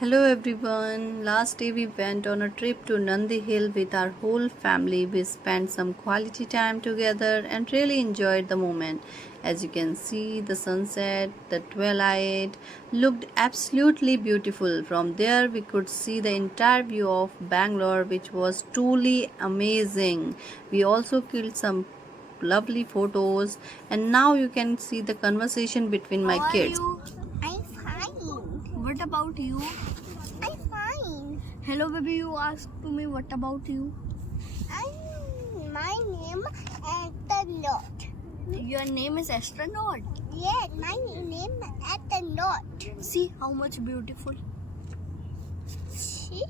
Hello everyone. Last day we went on a trip to Nandi Hill with our whole family. We spent some quality time together and really enjoyed the moment. As you can see, the sunset, the twilight looked absolutely beautiful. From there, we could see the entire view of Bangalore, which was truly amazing. We also killed some lovely photos, and now you can see the conversation between my How are kids. you? I'm fine. What about you? I'm fine. Hello, baby. You asked to me what about you? My name astronaut. Your name is astronaut. Yes, my name astronaut. See how much beautiful. See,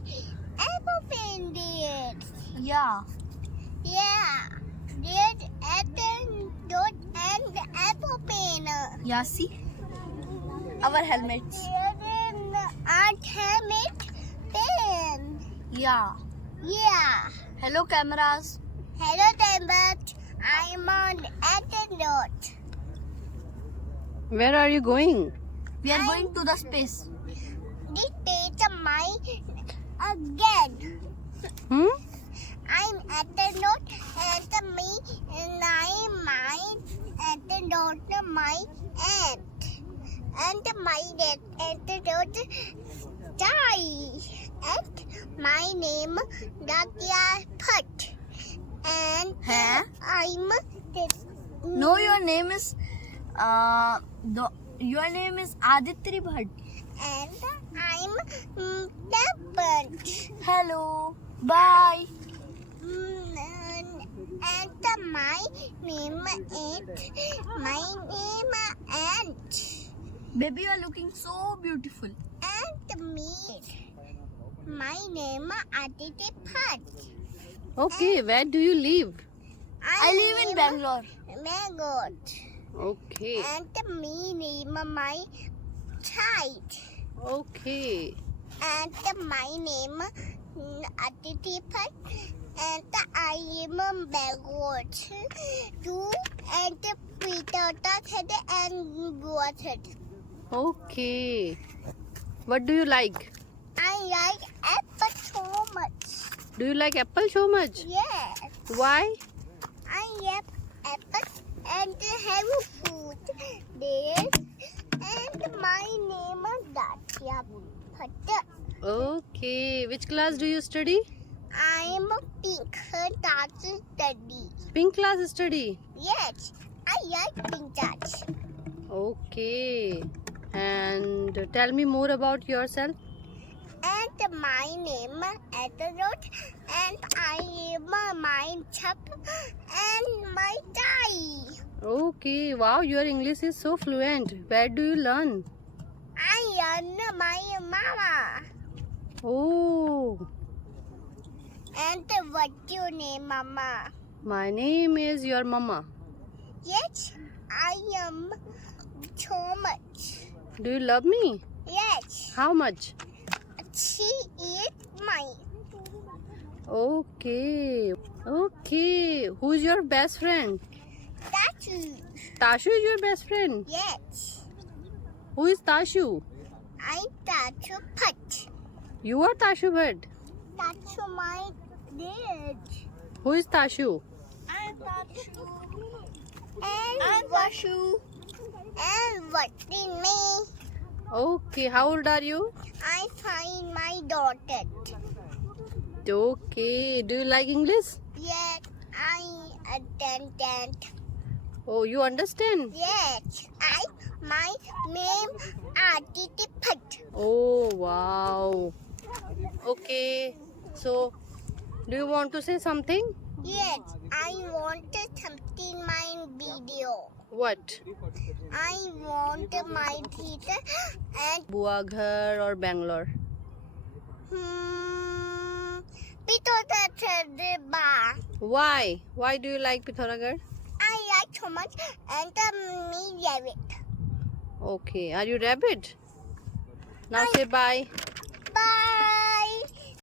aeroplane did. Yeah. Yeah, there's astronaut and aeroplane. Yeah. See our helmets. There's an art helmet pen. Yeah. Yeah. Hello, cameras. Hello, Tembert. I'm an astronaut. Where are you going? We are going to the space. This page my again. Hmm? I'm astronaut and me and I'm my astronaut my aunt and my astronaut die and my name Datya Put and Huh? I'm No, your name is your name is Aditri Bhatt. and I'm Dabbant. Hello. Bye. And my name is Aunt. Baby, you are looking so beautiful. And me. My name Aditi Phat. Okay, where do you live? I live in Bangalore. Bangalore. Okay. And me name my child. Okay. And my name Aditi Phat. And I am Bangalore. Two and Peter head and Goat head. Okay. What do you like? I like apple so much. Do you like apple so much? Yes. Why? I like apple and have food there. And my name is Datya Bhatt. Okay. Which class do you study? I am a pink touch study. Pink class study. Yes, I like pink touch. Okay. And tell me more about yourself. And my name is astronaut. And I am my chap and my tie. Okay. Wow, your English is so fluent. Where do you learn? I am my mama. Oh, And what's your name, mama? my name is your mama. Yes, I am so much. Do you love me? Yes, How much? she is mine. Okay. Okay. Who's your best friend? That's you. Tashu is your best friend. Yes, Who is Tashu? I touch a put. You are Tashu Bhatt. That's my dad. Who is Tashu? I touch you. I'm And what? Vashu. And what in me? Okay. How old are you? I find my daughter. Okay. Do you like English? Yes, I attend. Oh, you understand? Yes, my name Aditi Phat. Oh, wow. Okay. So, do you want to say something? Yes, I wanted something my video. What? I want my teacher and Buaghar or Bangalore? Pitota. Why? Why do you like Pithoragarh? I like so much and me rabbit. Okay. Are you rabbit? Now say bye. Bye.